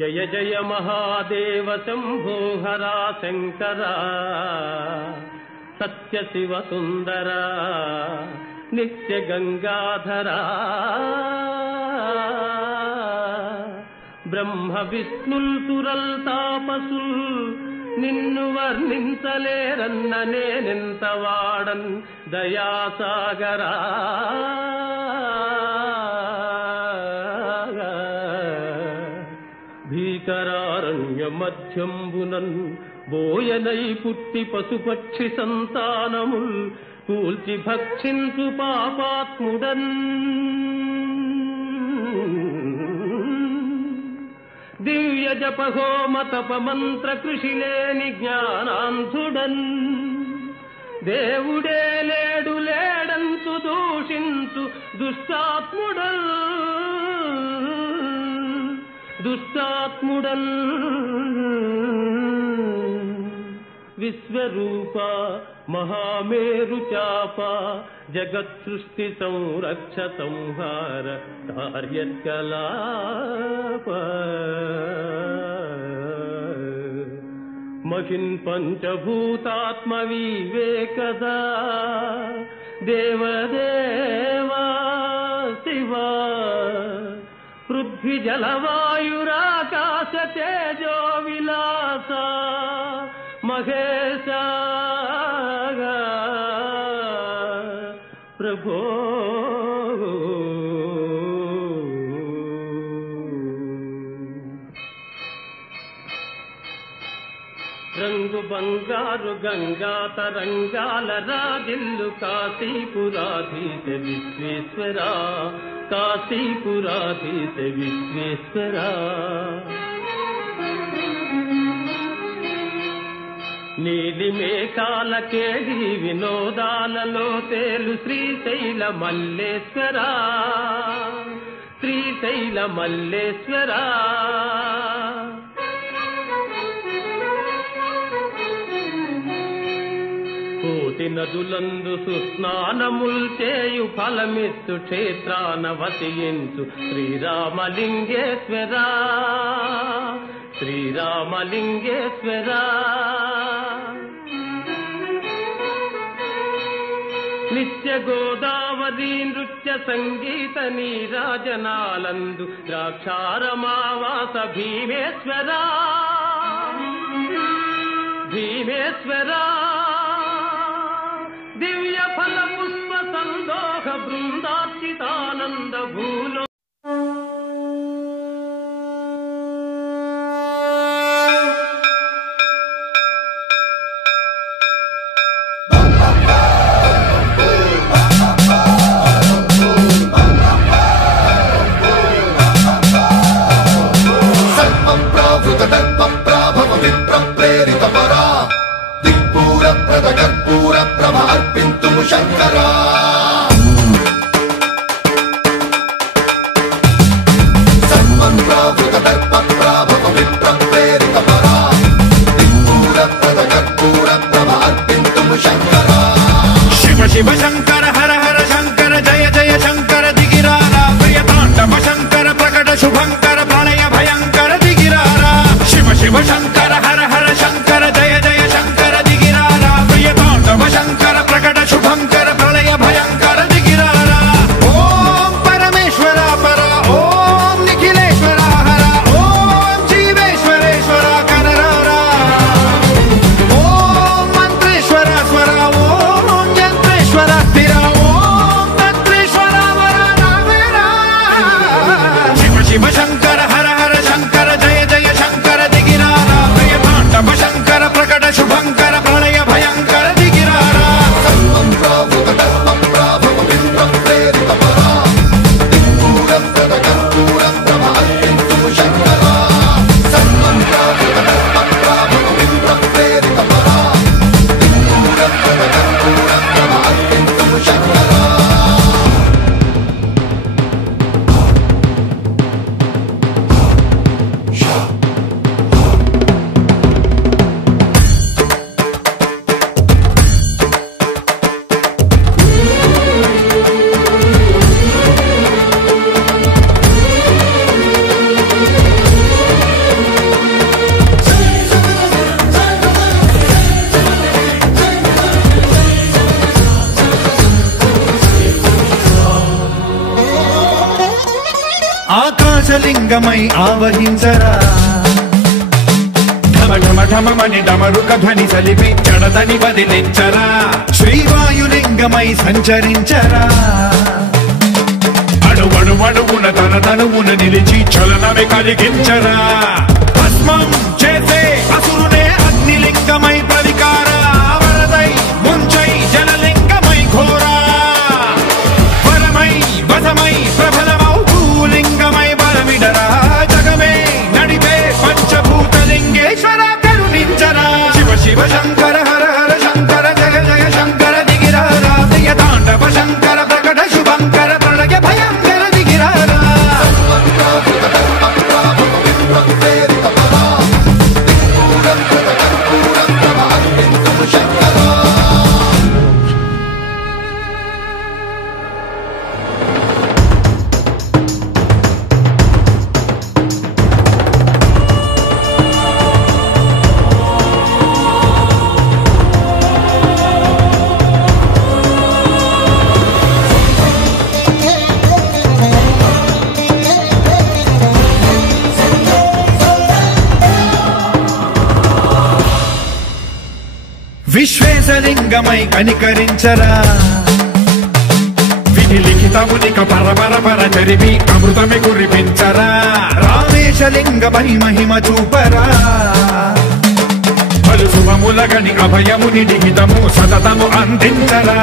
జయ జయ మహాదేవ శంభో హరా శంకర సత్య శివ సుందర నిత్య గంగాధర బ్రహ్మ విష్ణుల్ సురల్ తాపసుల్ నిన్ను వర్ణించలేరన్న నేనెంత వాడన్ దయాసాగరా భీకరారణ్య మధ్యంబునన్ బోయనై పుట్టి పశుపక్షి సంతానముల్ కూల్చి భక్షించు పాపాత్ముడన్ దివ్య జపహోమ తప మంత్ర కృషి లేని జ్ఞానాంధుడన్ దేవుడే లేడు లేడంచు దూషించు దుష్టాత్ముడన్ విశ్వరూప మహామేరు చాప జగత్ సృష్టి సంరక్ష సంహార కార్యకలాప మహిన్ పంచభూతాత్మ వివేకదా దేవదేవా శివా పృథ్వీ జలవాయురాకాశ తేజో విలాస మహేశ ప్రభో రంగు బంగారు గంగా తరంగాల రాజిల్లు కాశీపురాధీశ విశ్వేశ్వరా కాశీపురాధీశ విశ్వేశ్వరా నీలి మేఘాల కేడి వినోదాలలో తేలు శ్రీశైల మల్లేశ్వరా శ్రీశైల మల్లేశ్వరా కోటి నదులందు సుస్నానముల్ చేయు ఫలమిత్తు క్షేత్రాన వసించు శ్రీరామలింగేశ్వరా శ్రీరామలింగేశ్వరా నిత్య గోదావరి నృత్య సంగీత నీరాజనాలందు ద్రాక్షారమావాస భీమేశ్వరా భీమేశ్వరా దివ్య ఫల పుష్ప సందోహ బృందార్చితానంద భూలో శంకరా సన్మన్ప్రావృత దర్ప ప్రాభవ విప్రప్రేరిత పరా దిక్పూర ప్రద కర్పూర ప్రభ అర్పింతుము శంకరా శివ శివ శంకర హర హర శంకర జయ జయ శంకర దిగిరారా ప్రియతాండవ శంకర ప్రకట శుభంకర ప్రళయ భయంకర దిగిరారా శివ శివ శంకర హర హర శంకర జయ జయ శంకర దిగిరారా ప్రియతాండవ శంకర ప్రకట శుభంకర ప్రళయ భయంకర దిగిరారా ఓం పరమేశ్వర పర ఓం నిఖిలేశ్వర హర ఓం జీవేశ్వరేశ్వర కనరారా ఓం మంత్రేశ్వర స్వర ఓం యంత్రేశ్వర స్థిర ఓం తంత్రేశ్వర వర నావేరా శివ శివ శంకర హర హర శంకర జయ జయ శంకర దిగిరారా ప్రియతాండవ లింగమై ఆవహించరా ఢమ ఢమ ఢమమని డమరుక ధ్వని సలిపి జడదని వదిలించరా శ్రీవాయులింగమై సంచరించరా అణువణువున తన తనువున నిలిచి చలనమే కలిగించరా భస్మం చేసే అసురునే అగ్నిలింగమై ప్రవికార వరదై ముంచై జలలింగమై ఘోరా వరమై వసమై ప్రబలమౌ భూలింగమై బలమిడరా జగమే నడిపే పంచభూతలింగేశ్వర కరుణించరా శివ శివ శంకర హర హర శంకర జయ జయ శంకర దిగిరారా ప్రియ తాండవ శంకర ప్రకట శుభంకర ప్రళయ భయంకర దిగిరారా విశ్వేశలింగమై కనికరించరా విధి లిఖితమునిక పరపర పర చరివి అమృతమి కురిపించరా రామేశలింగమై మహిమ చూపరా పలు శుభములగని అభయముని లిఖితము సతతము అందించరా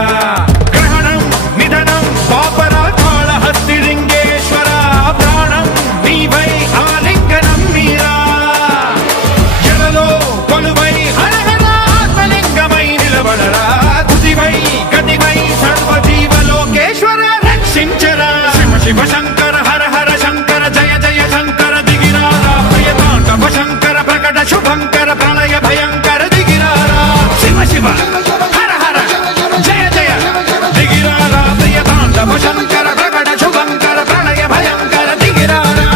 గ్రహణం నిధనం పాపరా కాళహస్తి లింగేశ్వర ప్రాణం నీవై ఆలింగనం మీరా జలలో కొలువై తుదివై గతివై సర్వజీవలోకేశ్వర రక్షించరా శివ శివ శంకర హర హర శంకర జయ జయ శంకర దిగిరారా ప్రియ తాండవ శంకర ప్రకట శుభంకర ప్రళయ భయంకర దిగిరారా శివ శివ హర హర జయ జయ దిగిరారా ప్రియ తాండవ శంకర ప్రకట శుభంకర ప్రళయ భయంకర దిగిరారా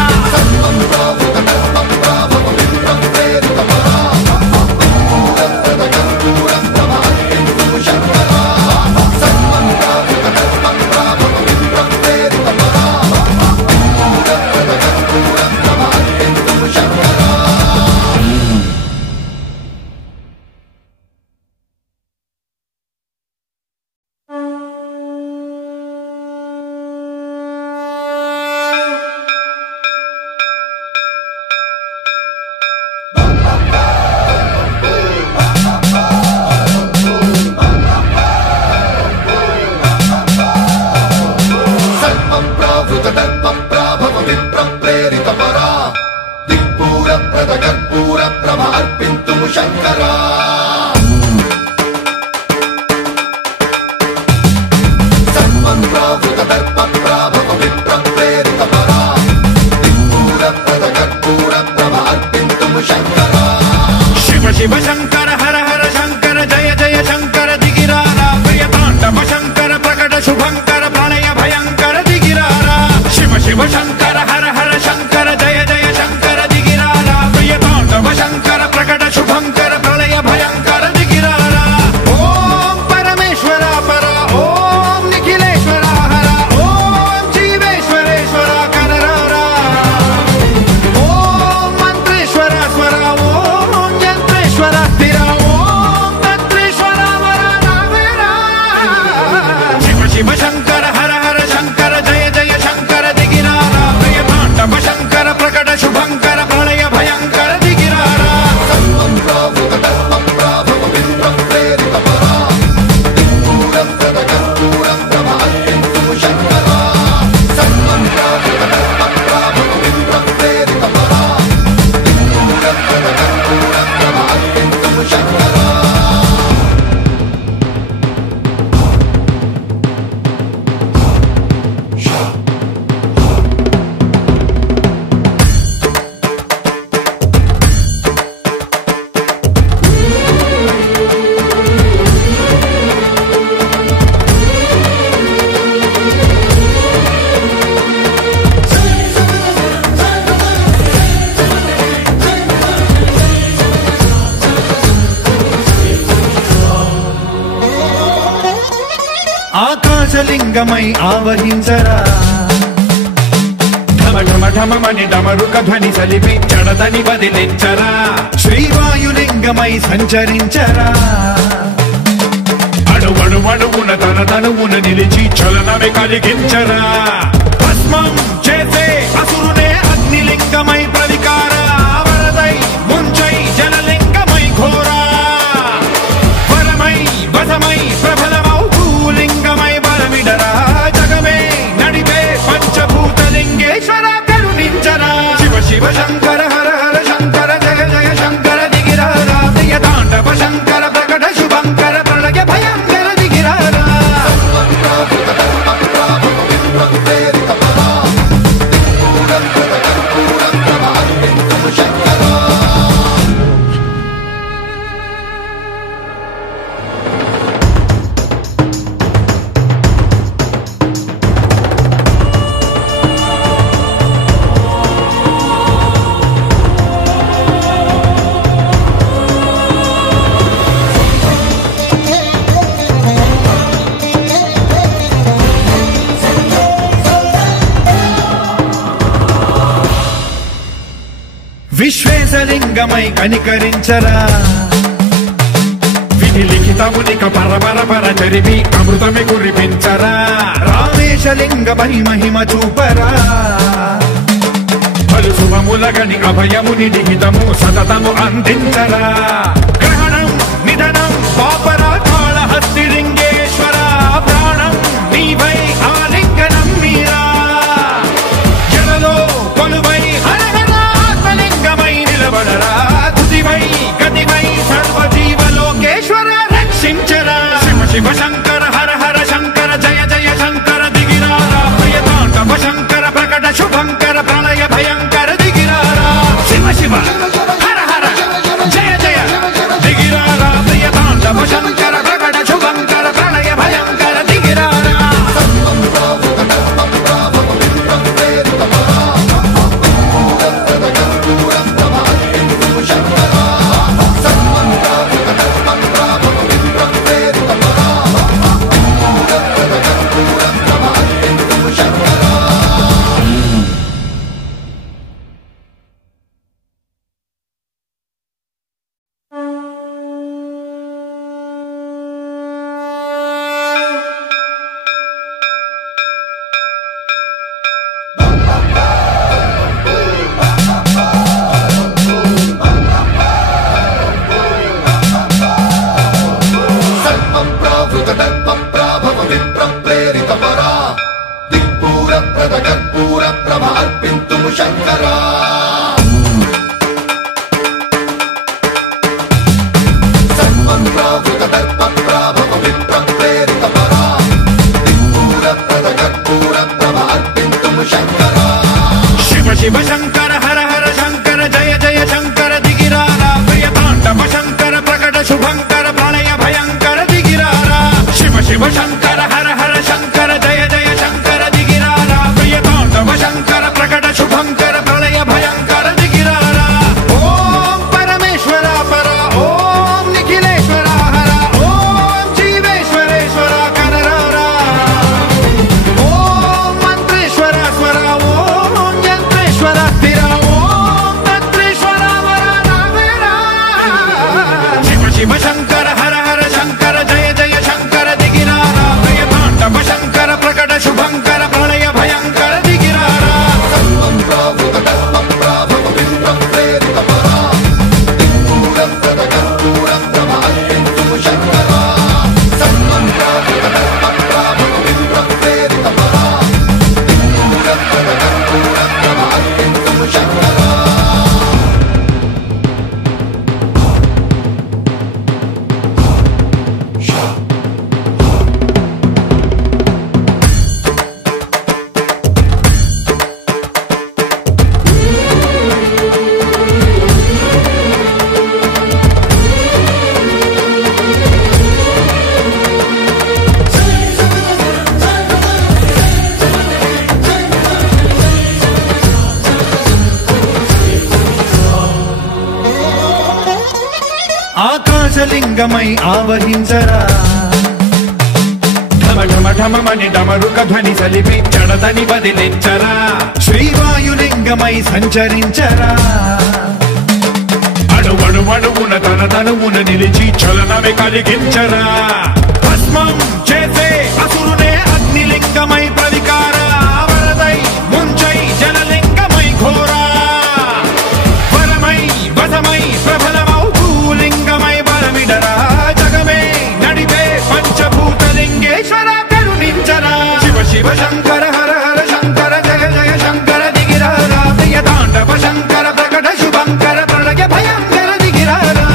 శివ శంకర హర హర శంకర జయ జయ శంకర దిగిరారా ప్రియ తాండవ శంకర ప్రకట శుభంకర ప్రళయ భయంకర దిగిరారా శివ శివ శంకర హర హర శంకర జయ జయ శంకర దిగిరారా ప్రియ తాండవ శంకర ప్రకట శుభంకర ప్రళయ భయంకర దిగిరారా ఓం పరమేశ్వర పర ఓం నిఖిలేశ్వర హర ఓం జీవేశ్వరేశ్వర కరరారా ఓం మంత్రేశ్వర స్వర ఓం యంత్రేశ్వర స్థిర ఓం తంత్రేశ్వర వరదావేరా శివ శివ శంకర హర హర శంకర జయ జయ శంకర దిగిరారా ప్రియ తాండవ శంకర ప్రకట శుభంకర ప్రళయ భయంకర దిగిరారా ఆకాశలింగమై ఆవహించరా ఢమ ఢమ ఢమమని డమరుక ధ్వని సలిపి జడదని వదిలించరా శ్రీవాయులింగమై సంచరించరా అణువణువున తన తనువున నిలిచి చలనమే కలిగించరా భస్మం చేసే అసురునే అగ్నిలింగమై ప్రవికార వరదై ముంచై జలలింగమై ఘోరా వరమై వసమై ప్రబలమౌ భూలింగమై బలమిడరా జగమే నడిపే పంచభూతలింగేశ్వర కరుణించరా శివ శివ శంకర హర హర శంకర జయ జయ శంకర దిగిరారా ప్రియ తాండవ శంకర ప్రకట శుభంకర ప్రళయ భయంకర దిగిరారా విశ్వేశలింగమై కనికరించరా విధి లిఖితమునిక పరపర పర చరివి అమృతమి కురిపించరా రామేశలింగమై మహిమ చూపరా పలు శుభములగని అభయముని నిహితము సతతము అందించరా గ్రహణం నిధనం పాపరా కాళహస్తి లింగేశ్వర ప్రాణం నీవై ఆలింగనం మీరా జలలో కొలువై నిలబడరా తుదివై గతివై సర్వజీవలోకేశ్వర రక్షించరా శివ శివ శంకర హర హర శంకర జయ జయ శంకర దిగిరారా ప్రియ తాండవ శంకర ప్రకట శుభంకర ప్రళయ భయంకర దిగిరారా శివ శివ హర హర జయ జయ దిగిరారా ప్రియ తాండవ శంకర ప్రకట శుభంకర ప్రళయ భయంకర దిగిరారా శివ శంకర హర హర శంకర జయ జయ శంకర దిగిరారా ప్రియ తాండవ శంకర ప్రకట శుభంకర ప్రళయ భయంకర దిగిరారా శివ శివ శంకర హర హర శంకర జయ జయ శంకర దిగిరారా ప్రియ తాండవ శంకర ప్రకట శుభంకర ప్రళయ భయంకర దిగిరారా ఓం పరమేశ్వర పర ఓం నిఖిలేశ్వర హర ఓం జీవేశ్వరేశ్వర కరరారా ఓం మంత్రేశ్వర స్వర ఓం యంత్రేశ్వర స్థిర ఓం తంత్రేశ్వర వర నావేరా శివ శివ శంకర హర హర శంకర జయ జయ శంకర దిగిరారా ప్రియ తాండవ శంకర ప్రకట శుభంకర ప్రళయ భయంకర దిగిరారా ఆకాశలింగమై ఆవహించరా ఢమఢమని డమరుక ధ్వని సలిపి జడదని వదిలించరా శ్రీవాయులింగమై సంచరించరా అణువణువున తన తనువున నిలిచి చలనమే కలిగించరా భస్మం చేసే అసురునే అగ్నిలింగమై ప్రవికార వరదై ముంచై జలలింగమై ఘోరా వరమై వసమై ప్రబలమౌ భూలింగమై బలమిడరా జగమే నడిపే పంచభూతలింగేశ్వర కరుణించరా శివ శివ శంకర హర హర శంకర జయ జయ శంకర దిగిరారా ప్రియ తాండవ శంకర ప్రకట శుభంకర ప్రళయ భయంకర దిగిరారా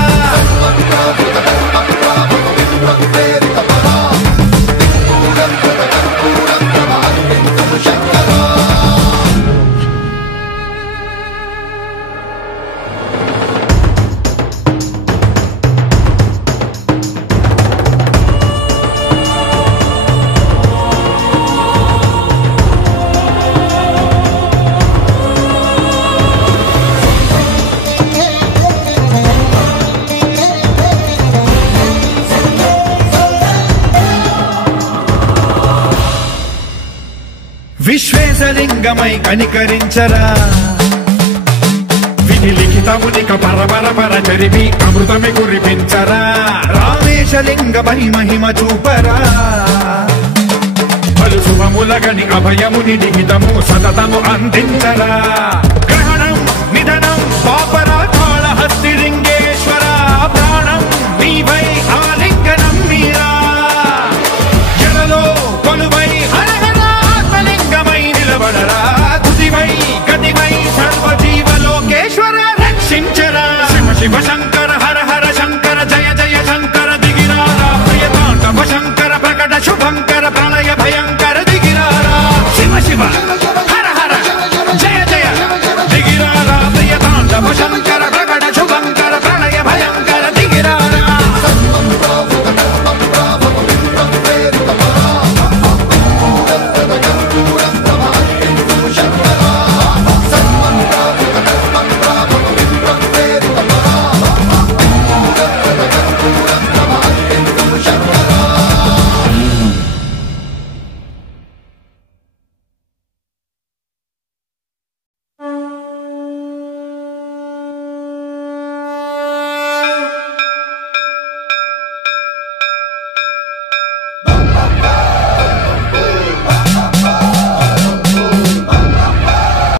విశ్వేశలింగమై కనికరించరా విధి లిఖితమునిక పరపర చరివి అమృతమి కురిపించరా రామేశలింగమై మహిమ చూపరా పలు శుభములగని అభయముని నిహితము సతతము అందించరా